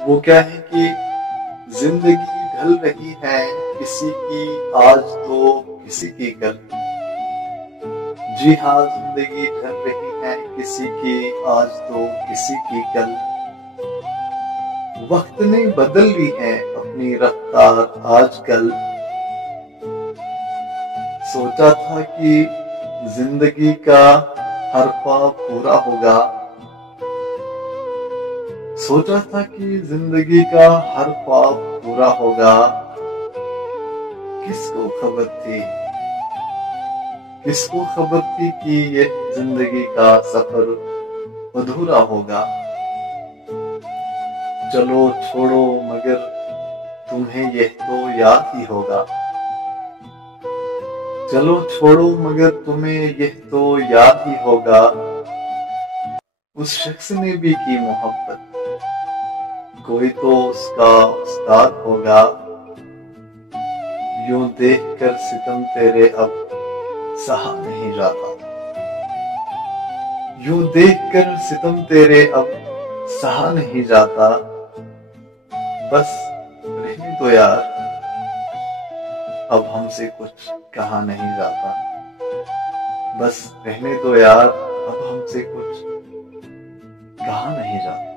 वो क्या है कि जिंदगी ढल रही है किसी की आज तो किसी की कल। जी हाँ, जिंदगी ढल रही है किसी की आज तो किसी की कल। वक्त ने बदल ली है अपनी रफ्तार आजकल। सोचा था कि जिंदगी का हर ख्वाब पूरा होगा। सोचा था कि जिंदगी का हर ख्वाब पूरा होगा। किसको खबर थी, किसको खबर थी कि ये जिंदगी का सफर अधूरा होगा। चलो छोड़ो मगर तुम्हें यह तो याद ही होगा। चलो छोड़ो मगर तुम्हें यह तो याद ही होगा। उस शख्स ने भी की मोहब्बत, कोई तो उसका उस्ताद होगा। यूं देख कर सितम तेरे अब सहा नहीं जाता। यूं देख कर सितम तेरे अब सहा नहीं जाता। बस रहने दो यार, अब हमसे कुछ कहा नहीं जाता। बस रहने दो यार, अब हमसे कुछ कहा नहीं जाता।